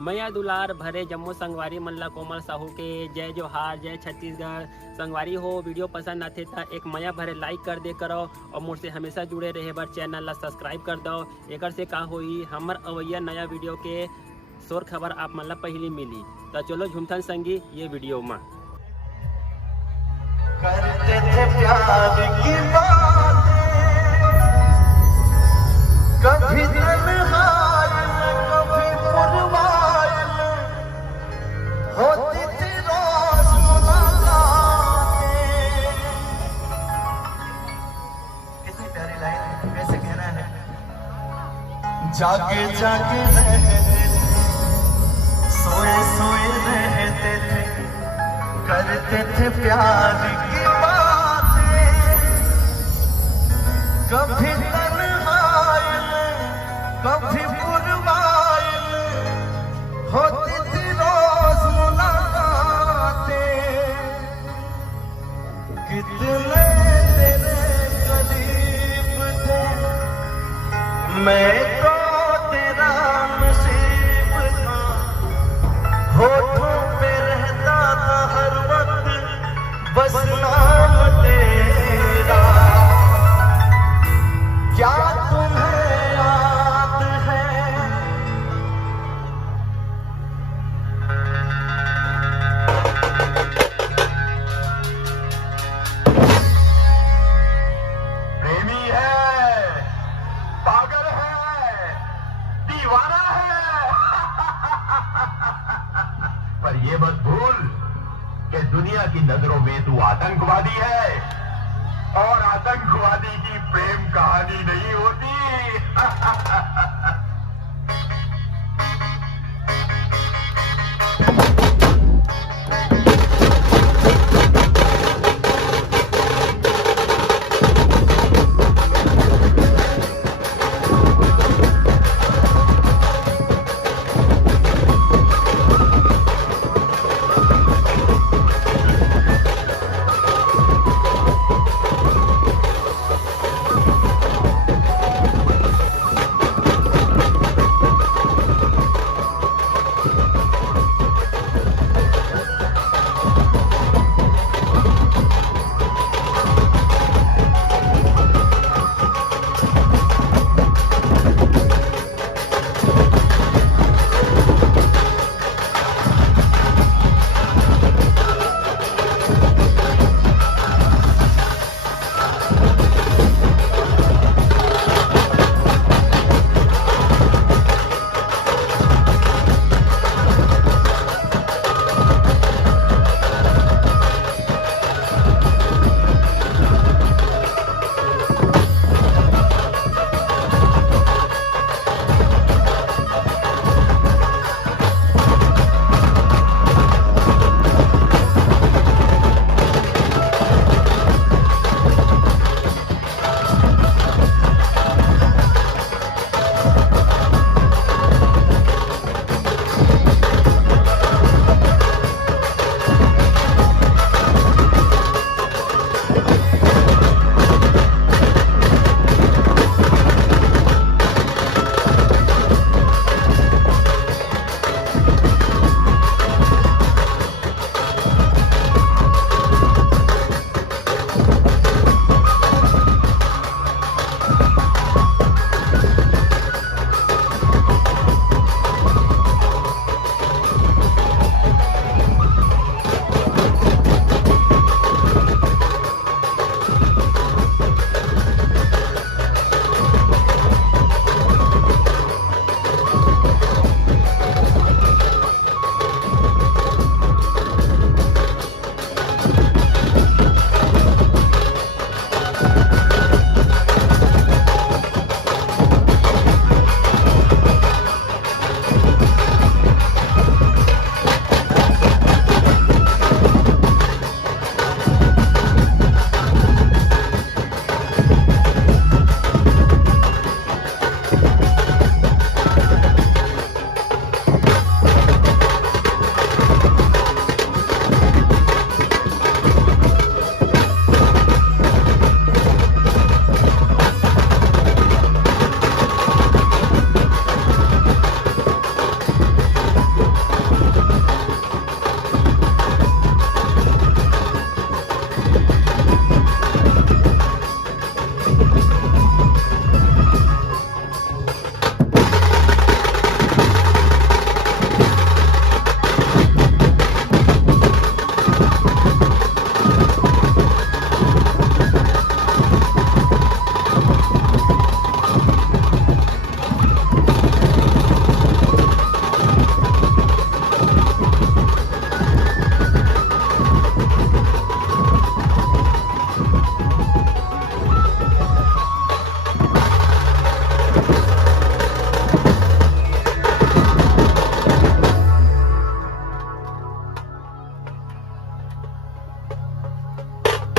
मैया दुलार भरे जम्मू संगवारी मल्ला कोमल साहू के जय जोहार, जय छत्तीसगढ़। संगवारी हो वीडियो पसंद आते था एक मैया भरे लाइक कर दे करो और मुझसे हमेशा जुड़े रहे बर चैनल ला सब्सक्राइब कर दो। एक से का होई हमर अवैया नया वीडियो के शोर खबर आप मन ला पहली मिली। तो चलो झुमथन संगी ये वीडियो में करते थे प्यार की बातें, कभी तन्हाई कभी पुरवाइल, होती थी रोज मुलाकातें। कितनी प्यारी लाइन, कैसे कहना है। जागे जागे रहते थे, सोए सोए रहते थे, करते थे प्यार की बातें, कभी तन्हाई कभी पुरवाइल, होती थी रोज मुलाकातें। कितने तेरे करीब थे, मैं तो तेरा नसीब था, होठों पे रहता था हर वक्त बस नाम तेरा। क्या तुम्हें याद है, प्रेमी है, पागल है, दीवाना है पर ये मत भूल कि दुनिया की नजरों में तू आतंकवादी है और आतंकवादी की प्रेम कहानी नहीं होती